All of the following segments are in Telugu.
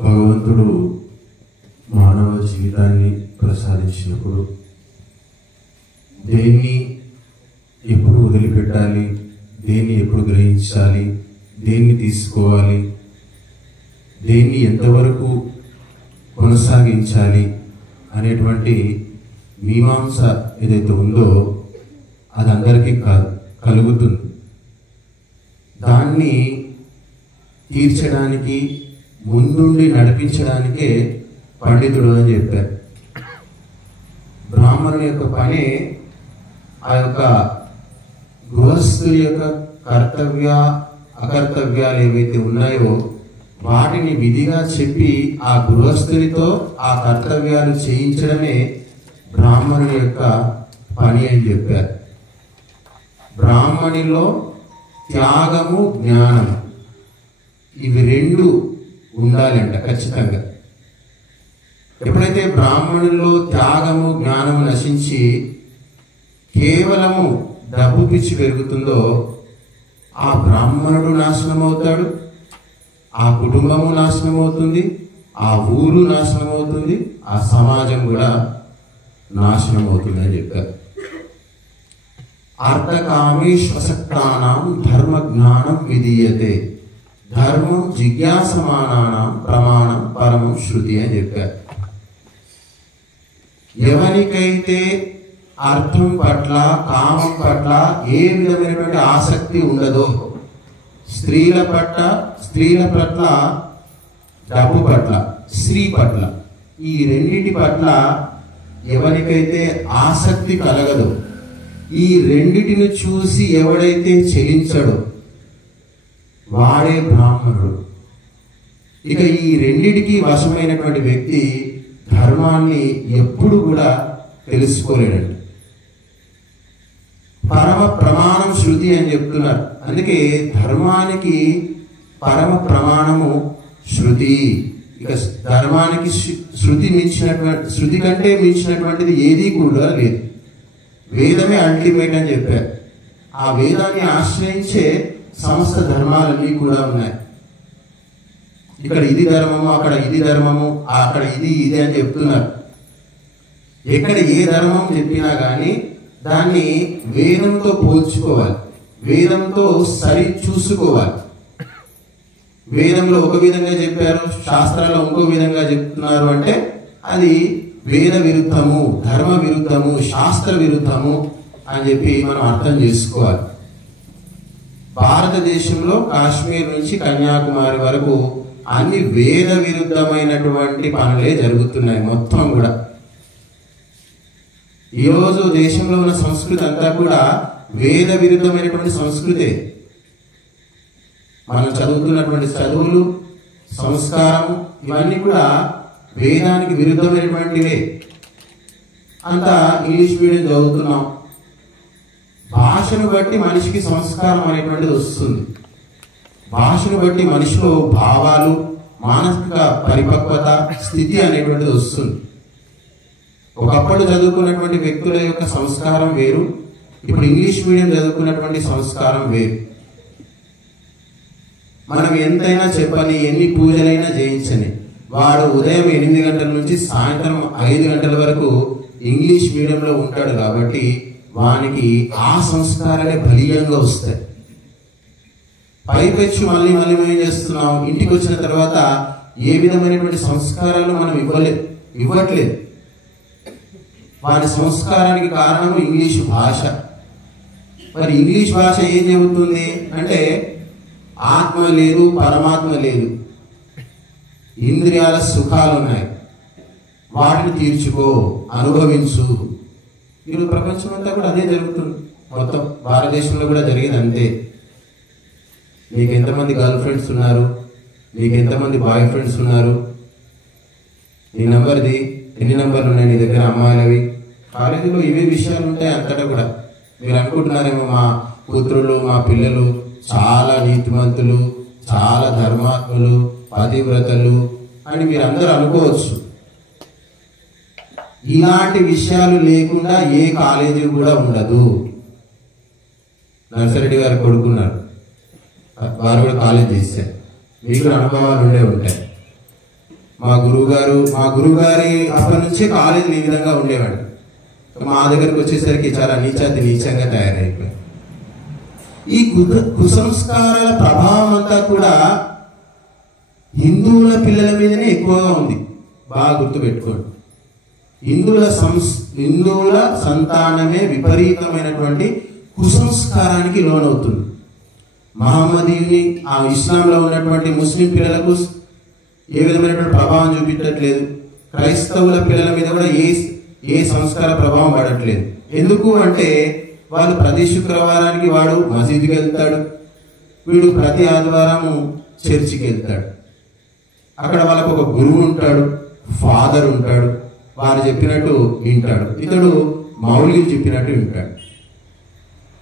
భగవంతుడు మానవ జీవితాన్ని ప్రసాదించినప్పుడు దేన్ని ఎప్పుడు వదిలిపెట్టాలి, దేన్ని ఎప్పుడు గ్రహించాలి, దేన్ని తీసుకోవాలి, దేన్ని ఎంతవరకు కొనసాగించాలి అనేటువంటి మీమాంస ఏదైతే ఉందో అది అందరికీ కలుగుతుంది. దాన్ని తీర్చడానికి ముందుండి నడిపించడానికే పండితుడు అని చెప్పారు. బ్రాహ్మణుని యొక్క పని ఆ యొక్క గృహస్థుడి యొక్క కర్తవ్య అకర్తవ్యాలు ఏవైతే ఉన్నాయో వాటిని విధిగా చెప్పి ఆ గృహస్థునితో ఆ కర్తవ్యాలు చేయించడమే బ్రాహ్మణుని యొక్క పని అని చెప్పారు. బ్రాహ్మణిలో త్యాగము, జ్ఞానము ఇవి రెండు ఉండాలంట ఖచ్చితంగా. ఎప్పుడైతే బ్రాహ్మణుల్లో త్యాగము, జ్ఞానము నశించి కేవలము డబ్బు పిచ్చి పెరుగుతుందో ఆ బ్రాహ్మణుడు నాశనం అవుతాడు, ఆ కుటుంబము నాశనం అవుతుంది, ఆ ఊరు నాశనం అవుతుంది, ఆ సమాజం కూడా నాశనం అవుతుంది అని చెప్పారు. అర్థకామేష్వసక్తానాం ధర్మ జ్ఞానం విధీయతే, ధర్మం జిజ్ఞాసమానానాం ప్రమాణం పరమం శృతి అని చెప్పారు. ఎవరికైతే అర్థం పట్ల, కామం పట్ల ఏ విధమైనటువంటి ఆసక్తి ఉండదో, స్త్రీల పట్ల, డబ్బు పట్ల, స్త్రీ పట్ల, ఈ రెండింటి పట్ల ఎవరికైతే ఆసక్తి కలగదో, ఈ రెండిటిని చూసి ఎవడైతే చెలించడో వాడే బ్రాహ్మణుడు. ఇక ఈ రెండిటికి వశమైనటువంటి వ్యక్తి ధర్మాన్ని ఎప్పుడు కూడా తెలుసుకోలేడండి. పరమ ప్రమాణం శృతి అని చెప్తున్నారు. అందుకే ధర్మానికి పరమ ప్రమాణము శృతి. ఇక ధర్మానికి శృతి కంటే మించినటువంటిది ఏదీ కూడా లేదు. వేదమే అల్టిమేట్ అని చెప్పారు. ఆ వేదాన్ని ఆశ్రయించే సమస్త ధర్మాలన్నీ కూడా ఉన్నాయి. ఇక్కడ ఇది ధర్మము, అక్కడ ఇది ధర్మము, అక్కడ ఇది అని చెప్తున్నారు. ఎక్కడ ఏ ధర్మం చెప్పినా కానీ దాన్ని వేదంతో పోల్చుకోవాలి, వేదంతో సరి చూసుకోవాలి. వేదంలో ఒక విధంగా చెప్పారు, శాస్త్రాల్లో ఇంకో విధంగా చెప్తున్నారు అంటే అది వేద విరుద్ధము, ధర్మ విరుద్ధము, శాస్త్ర విరుద్ధము అని చెప్పి మనం అర్థం చేసుకోవాలి. భారతదేశంలో కాశ్మీర్ నుంచి కన్యాకుమారి వరకు అన్ని వేద విరుద్ధమైనటువంటి పనులే జరుగుతున్నాయి మొత్తం కూడా. ఈరోజు దేశంలో ఉన్న సంస్కృతి అంతా కూడా వేద విరుద్ధమైనటువంటి సంస్కృతే. మనం చదువుతున్నటువంటి చదువులు, సంస్కారం ఇవన్నీ కూడా వేదానికి విరుద్ధమైనటువంటివే. అంతా ఇంగ్లీష్ మీడియం చదువుతున్నాం. భాషను బట్టి మనిషికి సంస్కారం అనేటువంటిది వస్తుంది. భాషను బట్టి మనిషిలో భావాలు, మానసిక పరిపక్వత, స్థితి అనేటువంటిది వస్తుంది. ఒకప్పుడు చదువుకున్నటువంటి వ్యక్తుల యొక్క సంస్కారం వేరు, ఇప్పుడు ఇంగ్లీష్ మీడియం చదువుకున్నటువంటి సంస్కారం వేరు. మనం ఎంతైనా చెప్పని, ఎన్ని పూజలైనా చేయించని, వాడు ఉదయం 8 గంటల నుంచి సాయంత్రం 5 గంటల వరకు ఇంగ్లీష్ మీడియంలో ఉంటాడు కాబట్టి వానికి ఆ సంస్కారాలే బలీయంగా వస్తాయి. పైపెచ్చు మళ్ళీ మేము ఏం చేస్తున్నాం, ఇంటికి వచ్చిన తర్వాత ఏ విధమైనటువంటి సంస్కారాలు మనం ఇవ్వట్లేదు. వారి సంస్కారానికి కారణం ఇంగ్లీష్ భాష. మరి ఇంగ్లీష్ భాష ఏం చెబుతుంది అంటే ఆత్మ లేదు, పరమాత్మ లేదు, ఇంద్రియాల సుఖాలు ఉన్నాయి, వాటిని తీర్చుకో, అనుభవించు. ఈరోజు ప్రపంచం అంతా కూడా అదే జరుగుతుంది. మొత్తం భారతదేశంలో కూడా జరిగేది అంతే. నీకు ఎంతమంది గర్ల్ ఫ్రెండ్స్ ఉన్నారు, నీకు ఎంతమంది బాయ్ ఫ్రెండ్స్ ఉన్నారు, నీ నంబర్ది ఎన్ని నంబర్లు ఉన్నాయి నీ దగ్గర అమ్మాయిలవి. కాలేజీలో ఇవే విషయాలు ఉంటాయి అంతటా కూడా. మీరు అనుకుంటున్నారేమో మా పుత్రులు, మా పిల్లలు చాలా నీతిమంతులు, చాలా ధర్మాత్ములు, పతివ్రతలు అని మీరు అందరూ అనుకోవచ్చు. ఇలాంటి విషయాలు లేకుండా ఏ కాలేజీ కూడా ఉండదు. నర్సిరెడ్డి గారు కొడుకున్నారు, వారు కూడా కాలేజ్ చేశారు. మీకు అనుభవాలు ఉండే ఉంటాయి. మా గురువుగారి అప్పటి నుంచే కాలేజీలు ఈ విధంగా ఉండేవాడు. మా దగ్గరకు వచ్చేసరికి చాలా నీచంగా తయారైపోయాయి. ఈ కుసంస్కారాల ప్రభావం అంతా కూడా హిందువుల పిల్లల మీదనే ఎక్కువగా ఉంది. బాగా గుర్తుపెట్టుకోండి. హిందువుల సంతానమే విపరీతమైనటువంటి కుసంస్కారానికి లోనవుతుంది. మహమ్మదీయుని ఆ ఇస్లాంలో ఉన్నటువంటి ముస్లిం పిల్లలకు ఏ విధమైనటువంటి ప్రభావం చూపించట్లేదు. క్రైస్తవుల పిల్లల మీద కూడా ఏ సంస్కార ప్రభావం పడట్లేదు. ఎందుకు అంటే వాళ్ళు ప్రతి శుక్రవారానికి వాడు మసీదుకి వెళ్తాడు, వీడు ప్రతి ఆదివారము చర్చికి వెళ్తాడు. అక్కడ వాళ్ళకు ఒక గురువు ఉంటాడు, ఫాదర్ ఉంటాడు, వారు చెప్పినట్టు వింటాడు, ఇతడు మౌలికి చెప్పినట్టు వింటాడు.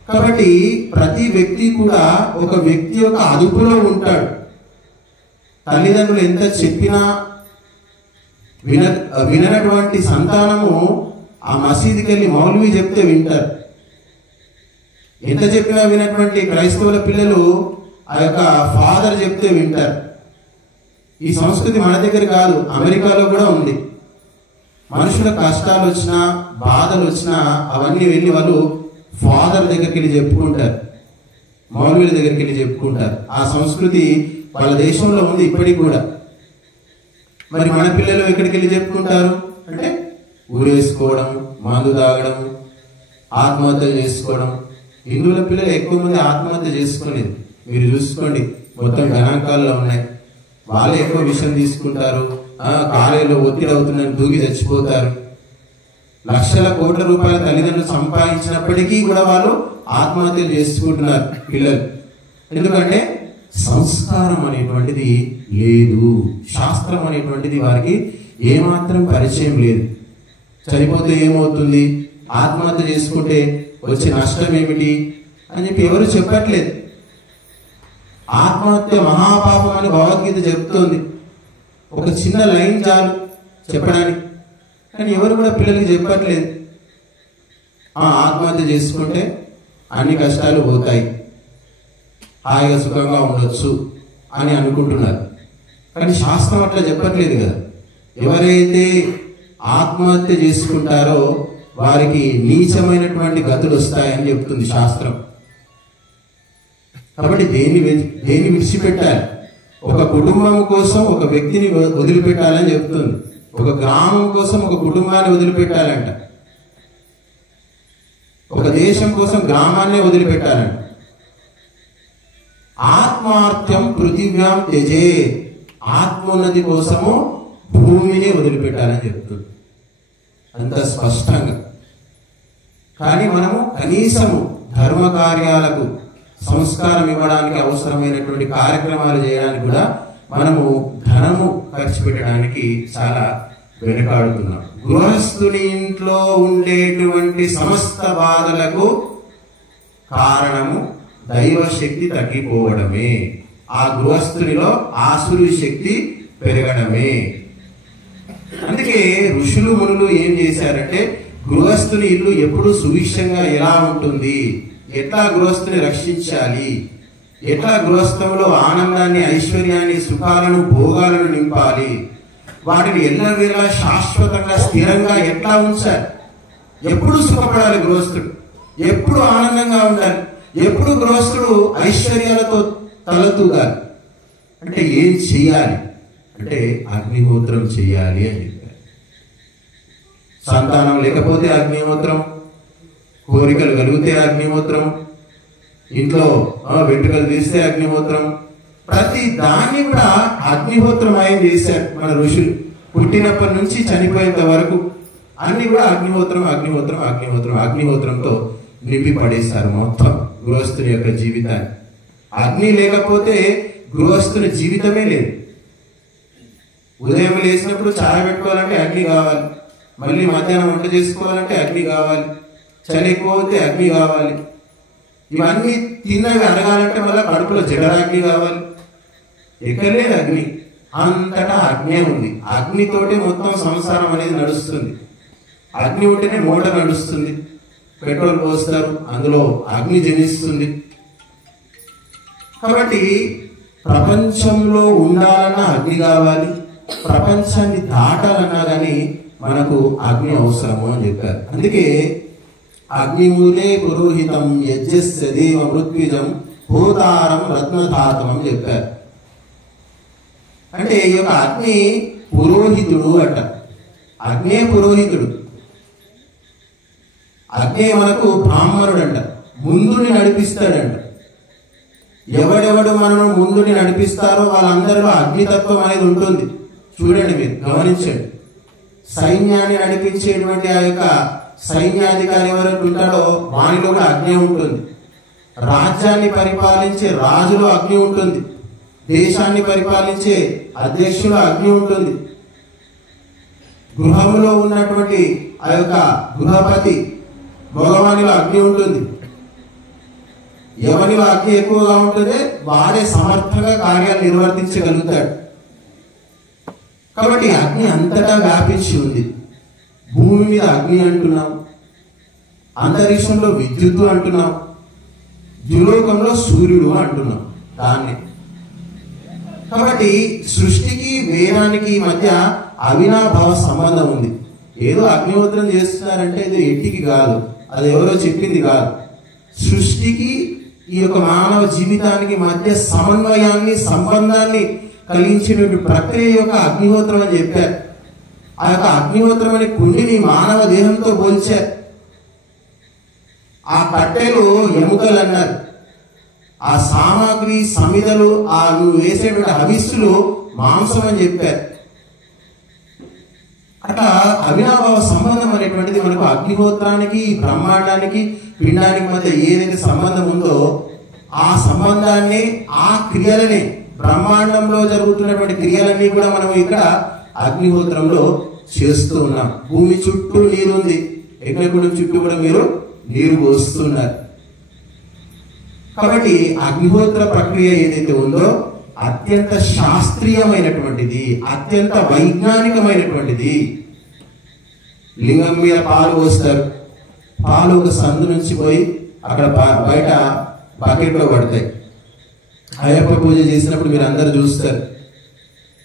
కాబట్టి ప్రతి వ్యక్తి కూడా ఒక వ్యక్తి యొక్క అదుపులో ఉంటాడు. తల్లిదండ్రులు ఎంత చెప్పినా వినటువంటి సంతానము ఆ మసీదుకి వెళ్ళి మౌలవి చెప్తే వింటారు. ఎంత చెప్పినా వినటువంటి క్రైస్తవుల పిల్లలు ఆ యొక్క ఫాదర్ చెప్తే వింటారు. ఈ సంస్కృతి మన దగ్గర కాదు, అమెరికాలో కూడా ఉంది. మనుషుల కష్టాలు వచ్చినా బాధలు వచ్చినా అవన్నీ వెళ్ళి వాళ్ళు ఫాదర్ దగ్గరికి వెళ్ళి చెప్పుకుంటారు, మౌలవీల దగ్గరికి వెళ్ళి చెప్పుకుంటారు. ఆ సంస్కృతి వాళ్ళ దేశంలో ఉంది ఇప్పటికి కూడా. మరి మన పిల్లలు ఎక్కడికి వెళ్ళి చెప్పుకుంటారు అంటే ఊరేసుకోవడం, మందు తాగడం, ఆత్మహత్యలు చేసుకోవడం. హిందువుల పిల్లలు ఎక్కువ మంది ఆత్మహత్య చేసుకోలేదు. మీరు చూసుకోండి, మొత్తం గణాంకాల్లో ఉన్నాయి. వాళ్ళే ఎక్కువ విషయం తీసుకుంటారు, కాలేజీలో ఒత్తిడి అవుతుందని దూకి చచ్చిపోతారు. లక్షల కోట్ల రూపాయల తల్లిదండ్రులు సంపాదించినప్పటికీ కూడా వాళ్ళు ఆత్మహత్యలు చేసుకుంటున్నారు పిల్లలు. ఎందుకంటే సంస్కారం అనేటువంటిది లేదు, శాస్త్రం అనేటువంటిది వారికి ఏమాత్రం పరిచయం లేదు. చనిపోతే ఏమవుతుంది, ఆత్మహత్య చేసుకుంటే వచ్చే నష్టం ఏమిటి అని చెప్పి ఎవరు చెప్పట్లేదు. ఆత్మహత్య మహాపాపం అని భగవద్గీత చెప్తోంది. ఒక చిన్న లైన్ చాలు చెప్పడానికి, కానీ ఎవరు కూడా పిల్లలకి చెప్పట్లేదు. ఆత్మహత్య చేసుకుంటే అన్ని కష్టాలు పోతాయి, హాయిగా సుఖంగా ఉండొచ్చు అని అనుకుంటున్నారు. కానీ శాస్త్రం అట్లా చెప్పట్లేదు కదా. ఎవరైతే ఆత్మహత్య చేసుకుంటారో వారికి నీచమైనటువంటి గతులు వస్తాయని చెప్తుంది శాస్త్రం. కాబట్టి దేన్ని విడిచిపెట్టాలి? ఒక కుటుంబం కోసం ఒక వ్యక్తిని వదిలిపెట్టాలని చెప్తుంది. ఒక గ్రామం కోసం ఒక కుటుంబాన్ని వదిలిపెట్టాలంట. ఒక దేశం కోసం గ్రామాన్నే వదిలిపెట్టాలంట. ఆత్మార్థం పృథివ్యాం త్యజే, ఆత్మోన్నతి కోసము భూమిని వదిలిపెట్టాలని చెప్తుంది అంత స్పష్టంగా. కానీ మనము కనీసము ధర్మ కార్యాలకు సంస్కారం ఇవ్వడానికి అవసరమైనటువంటి కార్యక్రమాలు చేయడానికి కూడా మనము ధనము ఖర్చు పెట్టడానికి చాలా వెనుకాడుతున్నాం. గృహస్థుని ఇంట్లో ఉండేటువంటి సమస్త బాధలకు కారణము దైవ శక్తి తగ్గిపోవడమే, ఆ గృహస్థునిలో ఆసురి శక్తి పెరగడమే. అందుకే ఋషులు మునులు ఏం చేశారంటే గృహస్థుని ఇల్లు ఎప్పుడు సుభిక్షంగా ఎలా ఉంటుంది, ఎట్లా గృహస్థుని రక్షించాలి, ఎట్లా గృహస్థంలో ఆనందాన్ని, ఐశ్వర్యాన్ని, సుఖాలను, భోగాలను నింపాలి, వాటిని ఎల్లవేళలా శాశ్వతంగా స్థిరంగా ఎట్లా ఉంచాలి, ఎప్పుడు సుఖపడాలి గృహస్థుడు, ఎప్పుడు ఆనందంగా ఉండాలి, ఎప్పుడు గృహస్థుడు ఐశ్వర్యాలతో తలతూగాలి అంటే ఏం చెయ్యాలి అంటే అగ్నిహోత్రం చెయ్యాలి అని చెప్పారు. సంతానం లేకపోతే అగ్నిహోత్రం, కోరికలు కలిగితే అగ్నిహోత్రం, ఇంట్లో వెంట్రుకలు తీస్తే అగ్నిహోత్రం, ప్రతి దాన్ని కూడా అగ్నిహోత్రమయం చేశారు మన ఋషులు. పుట్టినప్పటి నుంచి చనిపోయేంత వరకు అన్ని కూడా అగ్నిహోత్రం అగ్నిహోత్రం అగ్నిహోత్రం అగ్నిహోత్రంతో నింపి పడేశారు మొత్తం గృహస్థుని యొక్క జీవితాన్ని. అగ్ని లేకపోతే గృహస్థుని జీవితమే లేదు. ఉదయం లేచినప్పుడు చాయ్ పెట్టుకోవాలంటే అగ్ని కావాలి, మళ్ళీ మధ్యాహ్నం వంట చేసుకోవాలంటే అగ్ని కావాలి, చలి ఎక్కువైతే అగ్ని కావాలి, ఇవన్నీ తిన్నవి అడగాలంటే మళ్ళీ కడుపులో జఠరాగ్ని కావాలి. ఎక్కడ లేదు అగ్ని, అంతటా అగ్నే ఉంది. అగ్నితోటి మొత్తం సంసారం అనేది నడుస్తుంది. అగ్ని ఉంటేనే మోటార్ నడుస్తుంది, పెట్రోల్ పోస్తారు, అందులో అగ్ని జనిస్తుంది. కాబట్టి ప్రపంచంలో ఉండాలన్నా అగ్ని కావాలి, ప్రపంచాన్ని దాటాలన్నా కానీ మనకు అగ్ని అవసరము అని చెప్పారు. అందుకే అగ్నిమూలే పురోహితం యజ్ఞస్య దేవ మృత్విజం హోతారం రత్నధాతం అని చెప్పారు. అంటే ఈ యొక్క అగ్ని పురోహితుడు అంట. అగ్నే పురోహితుడు. అగ్నే మనకు బ్రాహ్మణుడు అంట. ముందుని నడిపిస్తాడంట. ఎవడెవడు మనను ముందుని నడిపిస్తారో వాళ్ళందరిలో అగ్నితత్వం అనేది ఉంటుంది. చూడండి, మీరు గమనించండి. సైన్యాన్ని నడిపించేటువంటి ఆ యొక్క సైన్యాధికారి ఎవరైతే ఉంటాడో వానిలో కూడా అగ్ని ఉంటుంది. రాజ్యాన్ని పరిపాలించే రాజులో అగ్ని ఉంటుంది. దేశాన్ని పరిపాలించే అధ్యక్షులు అగ్ని ఉంటుంది. గృహంలో ఉన్నటువంటి ఆ యొక్క గృహపతి మగవానిలో అగ్ని ఉంటుంది. ఎవరిలో అగ్ని ఎక్కువగా ఉంటుంది వాడే సమర్థంగా కార్యాలు నిర్వర్తించగలుగుతాడు. కాబట్టి అగ్ని అంతటా వ్యాపించి ఉంది. భూమి మీద అగ్ని అంటున్నాం, అంతరిక్షంలో విద్యుత్తు అంటున్నాం, ద్యులోకంలో సూర్యుడు అంటున్నాం దాన్ని. కాబట్టి సృష్టికి వేదానికి మధ్య అవినాభావ సంబంధం ఉంది. ఏదో అగ్నిహోత్రం చేస్తున్నారంటే ఇది ఎట్టికి కాదు, అది ఎవరో చెప్పింది కాదు. సృష్టికి ఈ యొక్క మానవ జీవితానికి మధ్య సమన్వయాన్ని సంబంధాన్ని కలిగించినటువంటి ప్రక్రియ యొక్క అగ్నిహోత్రం అని చెప్పారు. ఆ యొక్క అగ్నిహోత్రం అనే కుండిని మానవ దేహంతో పోల్చారు. ఆ కట్టెలు ఎముకలు అన్నారు. ఆ సామాగ్రి సమిధలు, ఆ నువ్వు వేసేటువంటి హవిస్సులు మాంసం అని చెప్పారు. అట్లా అవినాభావ సంబంధం అనేటువంటిది మనకు అగ్నిహోత్రానికి బ్రహ్మాండానికి పిండానికి మధ్య ఏదైతే సంబంధం ఉందో ఆ సంబంధాన్ని, ఆ క్రియలని, బ్రహ్మాండంలో జరుగుతున్నటువంటి క్రియలన్నీ కూడా మనం ఇక్కడ అగ్నిహోత్రంలో చేస్తూ ఉన్నాం. భూమి చుట్టూ నీరుంది, యజ్ఞగుండం చుట్టూ కూడా మీరు నీరు పోస్తున్నారు. కాబట్టి అగ్నిహోత్ర ప్రక్రియ ఏదైతే ఉందో అత్యంత శాస్త్రీయమైనటువంటిది, అత్యంత వైజ్ఞానికమైనటువంటిది. లింగం మీద పాలు పోస్తారు. పాలు ఒక సందు నుంచి పోయి అక్కడ బయట బకెట్లో పడతాయి. అయ్యప్ప పూజ చేసినప్పుడు మీరు అందరు చూస్తారు.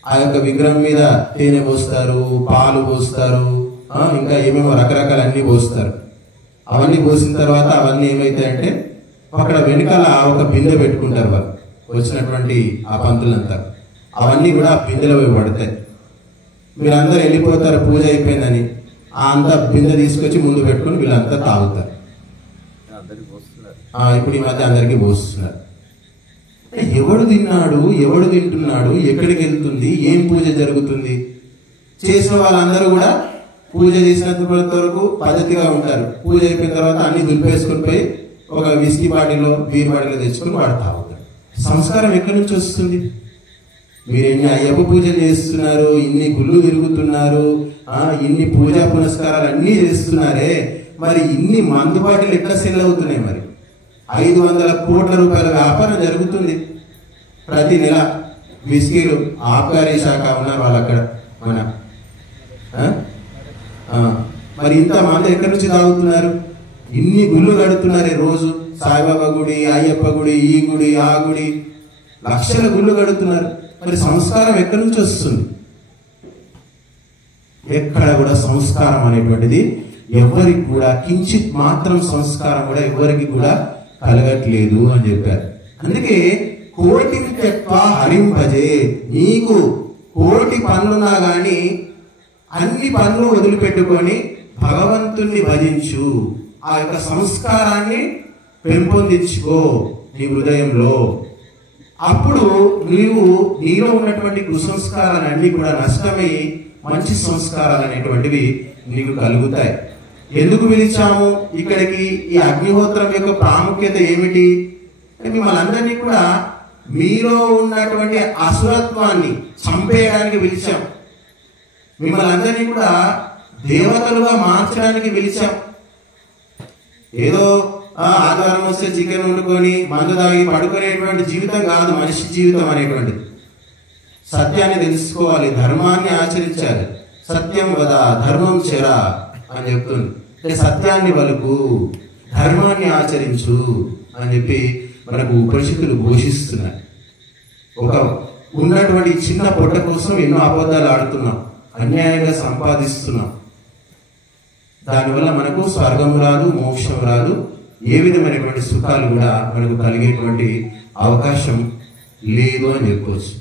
ఆ యొక్క విగ్రహం మీద తేనె పోస్తారు, పాలు పోస్తారు, ఇంకా ఏమేమో రకరకాల అన్ని పోస్తారు. అవన్నీ పోసిన తర్వాత అవన్నీ ఏమైతాయంటే అక్కడ వెనకాల ఒక బిందె పెట్టుకుంటారు వాళ్ళు వచ్చినటువంటి ఆ పంతులంతా. అవన్నీ కూడా ఆ బిందెలో పడతాయి. మీరందరూ వెళ్ళిపోతారు పూజ అయిపోయిందని. ఆ అంతా బిందె తీసుకొచ్చి ముందు పెట్టుకుని వీళ్ళంతా తాగుతారు. ఇప్పుడు ఈ మధ్య అందరికీ పోస్తున్నారు. ఎవడు తిన్నాడు, ఎవడు తింటున్నాడు, ఎక్కడికి వెళ్తుంది, ఏం పూజ జరుగుతుంది? చేసిన వాళ్ళందరూ కూడా పూజ చేసినంత వరకు పద్ధతిగా ఉంటారు. పూజ అయిపోయిన తర్వాత అన్ని దులిపేసుకుని పోయి ఒక విస్కీ బాటిలో, బీర్ బాటిలో తెచ్చుకుని వాడు తాగుతాడు. సంస్కారం ఎక్కడి నుంచి వస్తుంది? మీరు ఎన్ని అయ్యప్ప పూజలు చేస్తున్నారు, ఇన్ని గుళ్ళు తిరుగుతున్నారు, ఇన్ని పూజా పునస్కారాలు అన్నీ చేస్తున్నారే, మరి ఇన్ని మందు బాటిల్ ఎట్లా సెల్ అవుతున్నాయి? మరి 500 కోట్ల రూపాయల వ్యాపారం జరుగుతుంది ప్రతి నెల. విస్కీలు ఆబ్కారీ శాఖ ఉన్నారు వాళ్ళు అక్కడ మన. మరి ఇంత మంది ఎక్కడి నుంచి తాగుతున్నారు? ఇన్ని గుళ్ళు కడుతున్నారే రోజు. సాయిబాబా గుడి, అయ్యప్ప గుడి, ఈ గుడి, ఆ గుడి, లక్షల గుళ్ళు కడుతున్నారు. మరి సంస్కారం ఎక్కడి నుంచి వస్తుంది? ఎక్కడ కూడా సంస్కారం అనేటువంటిది ఎవరికి కూడా కించిత్ మాత్రం సంస్కారం కూడా ఎవరికి కూడా కలగట్లేదు అని చెప్పారు. అందుకే కోటిని త్యక్త్వా హరిం భజే. నీకు కోటి పనులున్నా గాని అన్ని పనులు వదిలిపెట్టుకొని భగవంతుణ్ణి భజించు. ఆ యొక్క సంస్కారాన్ని పెంపొందించుకో నీ హృదయంలో. అప్పుడు నీలో ఉన్నటువంటి కుసంస్కారాలన్నీ కూడా నష్టమై మంచి సంస్కారాలు అనేటువంటివి నీకు కలుగుతాయి. ఎందుకు పిలిచాము ఇక్కడికి? ఈ అగ్నిహోత్రం యొక్క ప్రాముఖ్యత ఏమిటి? మిమ్మల్ని అందరినీ కూడా మీలో ఉన్నటువంటి అసురత్వాన్ని చంపేయడానికి పిలిచాం. మిమ్మల్ని అందరినీ కూడా దేవతలుగా మార్చడానికి పిలిచాం. ఏదో ఆదివారం వస్తే చికెన్ వండుకొని మందు తాగి పడుకునేటువంటి జీవితం కాదు మనిషి జీవితం అనేటువంటిది. సత్యాన్ని తెలుసుకోవాలి, ధర్మాన్ని ఆచరించాలి. సత్యం వద ధర్మం చెర అని చెప్తుంది. సత్యాన్ని పలుకు, ధర్మాన్ని ఆచరించు అని చెప్పి మనకు ఉపనిషత్తులు ఘోషిస్తున్నాయి. ఒక ఉన్నటువంటి చిన్న పొట్ట కోసం ఎన్నో అబద్ధాలు ఆడుతున్నాం, అన్యాయంగా సంపాదిస్తున్నాం. దానివల్ల మనకు స్వర్గం రాదు, మోక్షం రాదు, ఏ విధమైనటువంటి సుఖాలు కూడా మనకు కలిగేటువంటి అవకాశం లేదు అని చెప్పవచ్చు.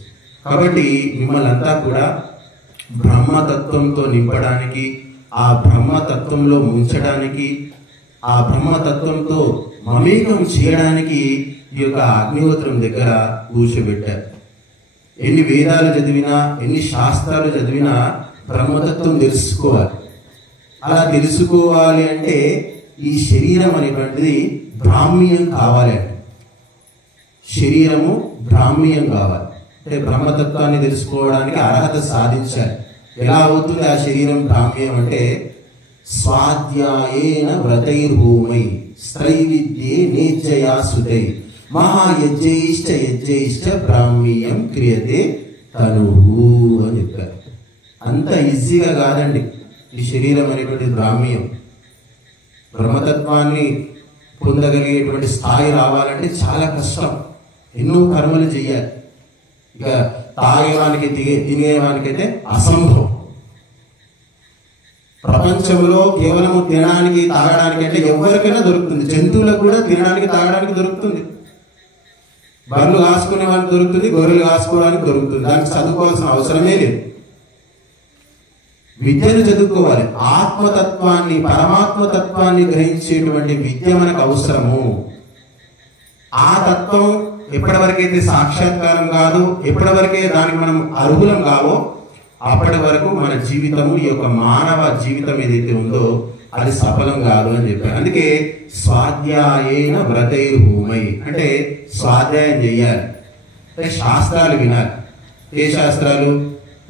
కాబట్టి మిమ్మల్ని అంతా కూడా బ్రహ్మతత్వంతో నింపడానికి, ఆ బ్రహ్మతత్వంలో ముంచడానికి, ఆ బ్రహ్మతత్వంతో మమేకం చేయడానికి ఈ యొక్క అగ్నిహోత్రం దగ్గర కూర్చోబెట్టారు. ఎన్ని వేదాలు చదివినా, ఎన్ని శాస్త్రాలు చదివినా బ్రహ్మతత్వం తెలుసుకోవాలి. అలా తెలుసుకోవాలి అంటే ఈ శరీరం అనేటువంటిది బ్రాహ్మీయం కావాలి. శరీరము బ్రాహ్మీయం కావాలి అంటే బ్రహ్మతత్వాన్ని తెలుసుకోవడానికి అర్హత సాధించాలి. ఎలా అవుతుంది ఆ శరీరం బ్రాహ్మీయం అంటే స్వాధ్యాయేన వ్రతైర్భూమై స్త్రైవిద్యే నేజ్జయా సుతై మహాయజ్జైశ్చ యజ్జైశ్చ బ్రాహ్మీయం క్రియతే తనుహు అని చెప్పారు. అంత ఈజీగా కాదండి ఈ శరీరం అనేటువంటి బ్రాహ్మీయం. బ్రహ్మతత్వాన్ని పొందగలిగేటువంటి స్థాయి రావాలంటే చాలా కష్టం, ఎన్నో కర్మలు చెయ్యాలి. ఇక తాగేవానికి తినేవానికైతే అసంభవం. ప్రపంచంలో కేవలము తినడానికి తాగడానికి అంటే ఎవరికైనా దొరుకుతుంది. జంతువులకు కూడా తినడానికి తాగడానికి దొరుకుతుంది. బర్రెలు కాసుకునే వాళ్ళకి దొరుకుతుంది, గొర్రెలు కాసుకోవడానికి దొరుకుతుంది. దానికి చదువుకోవాల్సిన అవసరమే లేదు. విద్యను చదువుకోవాలి. ఆత్మతత్వాన్ని, పరమాత్మతత్వాన్ని గ్రహించేటువంటి విద్య మనకు అవసరము. ఆ తత్వం ఎప్పటి వరకైతే సాక్షాత్కారం కాదు, ఎప్పటి వరకే దానికి మనం అర్హులం కావో అప్పటి వరకు మన జీవితము, ఈ యొక్క మానవ జీవితం ఏదైతే ఉందో అది సఫలం కాదు అని చెప్పారు. అందుకే స్వాధ్యాయేన వ్రతైర్భూమై అంటే స్వాధ్యాయం చెయ్యాలి, అంటే శాస్త్రాలు వినాలి. ఏ శాస్త్రాలు?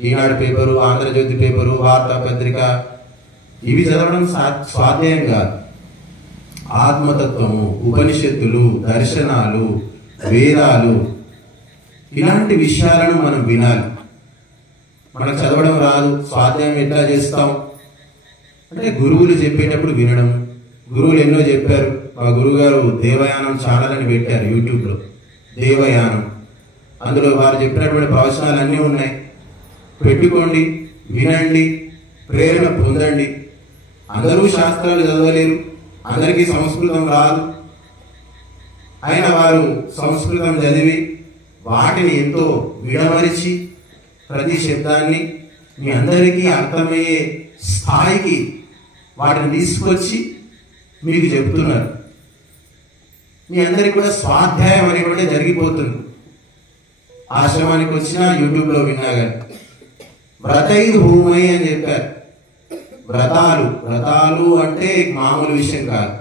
ఈనాడు పేపరు, ఆంధ్రజ్యోతి పేపరు, వార్తాపత్రిక ఇవి చదవడం స్వాధ్యాయం కాదు. ఆత్మతత్వము, ఉపనిషత్తులు, దర్శనాలు, వేదాలు ఇలాంటి విషయాలను మనం వినాలి. మనకు చదవడం రాదు, స్వాధ్యాయం ఎట్లా చేస్తాం అంటే గురువులు చెప్పేటప్పుడు వినడం. గురువులు ఎన్నో చెప్పారు. మా గురువుగారు దేవయానం ఛానల్ అని పెట్టారు యూట్యూబ్లో, దేవయానం. అందులో వారు చెప్పినటువంటి ప్రవచనాలు అన్నీ ఉన్నాయి. పెట్టుకోండి, వినండి, ప్రేరణ పొందండి. అందరూ శాస్త్రాలు చదవలేరు, అందరికీ సంస్కృతం రాదు. అయినా వారు సంస్కృతం చదివి వాటిని ఎంతో విడమరిచి ప్రతి శబ్దాన్ని మీ అందరికీ అర్థమయ్యే స్థాయికి వాటిని తీసుకొచ్చి మీకు చెప్తున్నారు. మీ అందరికి కూడా స్వాధ్యాయం అనేటువంటి జరిగిపోతుంది. ఆశ్రమానికి వచ్చినా యూట్యూబ్లో విన్నా కానీ వ్రతైర్భూమై అని చెప్పారు. వ్రతాలు అంటే మామూలు విషయం కాదు.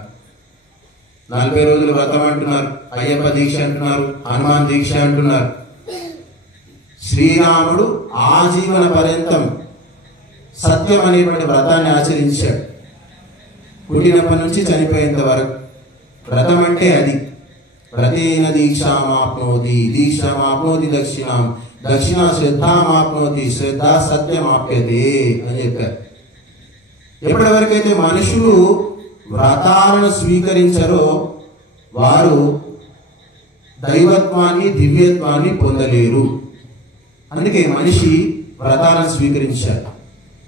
40 రోజులు వ్రతం అంటున్నారు, అయ్యప్ప దీక్ష అంటున్నారు, హనుమాన్ దీక్ష అంటున్నారు. శ్రీరాముడు ఆజీవన పర్యంతం సత్యం అనేటువంటి వ్రతాన్ని ఆచరించాడు, పుట్టినప్పటి నుంచి చనిపోయేంత వరకు. వ్రతం అంటే అది. వ్రతేన దీక్షామాప్నోతి, దీక్షామాప్నోతి దక్షిణాం, దక్షిణ శ్రద్ధామాప్నోతి, శ్రద్ధ సత్యమాప్యతే అని చెప్పారు. ఎప్పటి వరకైతే మనుషులు వ్రతాలను స్వీకరించారో వారు దైవత్వాన్ని, దివ్యత్వాన్ని పొందలేరు. అందుకే మనిషి వ్రతాలను స్వీకరించారు.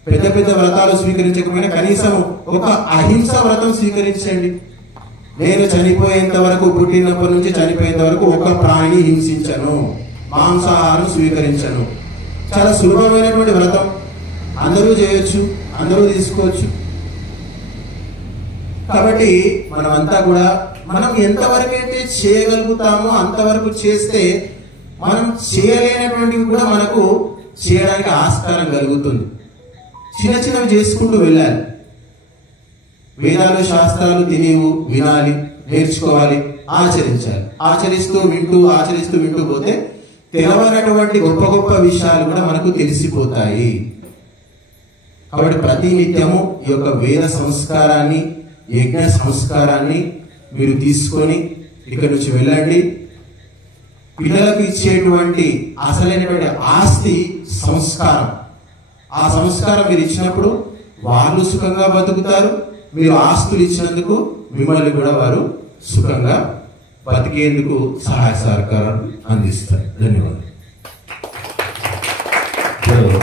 పెద్ద పెద్ద వ్రతాలు స్వీకరించకపోయినా కనీసం ఒక అహింస వ్రతం స్వీకరించండి. నేను చనిపోయేంత వరకు, పుట్టినప్పటి నుంచి చనిపోయేంత వరకు ఒక ప్రాణిని హింసించను, మాంసాహారం స్వీకరించను. చాలా సులభమైనటువంటి వ్రతం, అందరూ చేయొచ్చు, అందరూ తీసుకోవచ్చు. కాబట్టి మనమంతా కూడా మనం ఎంతవరకు అయితే చేయగలుగుతామో అంతవరకు చేస్తే మనం చేయలేనటువంటివి కూడా మనకు చేయడానికి ఆస్కారం కలుగుతుంది. చిన్న చిన్నవి చేసుకుంటూ వెళ్ళాలి. వేదాలు, శాస్త్రాలు తినేవు వినాలి, నేర్చుకోవాలి, ఆచరించాలి. ఆచరిస్తూ వింటూ పోతే తెలవనటువంటి గొప్ప గొప్ప విషయాలు కూడా మనకు తెలిసిపోతాయి. కాబట్టి ప్రతి నిత్యము ఈ యొక్క వేద సంస్కారాన్ని, యజ్ఞ సంస్కారాన్ని మీరు తీసుకొని ఇక్కడి నుంచి వెళ్ళండి. పిల్లలకు ఇచ్చేటువంటి అసలైనటువంటి ఆస్తి సంస్కారం. ఆ సంస్కారం మీరు ఇచ్చినప్పుడు వాళ్ళు సుఖంగా బతుకుతారు. మీరు ఆస్తులు ఇచ్చినందుకు మిమ్మల్ని కూడా వారు సుఖంగా బతికేందుకు సహాయ సహకారాలు అందిస్తారు. ధన్యవాదాలు. అందరూ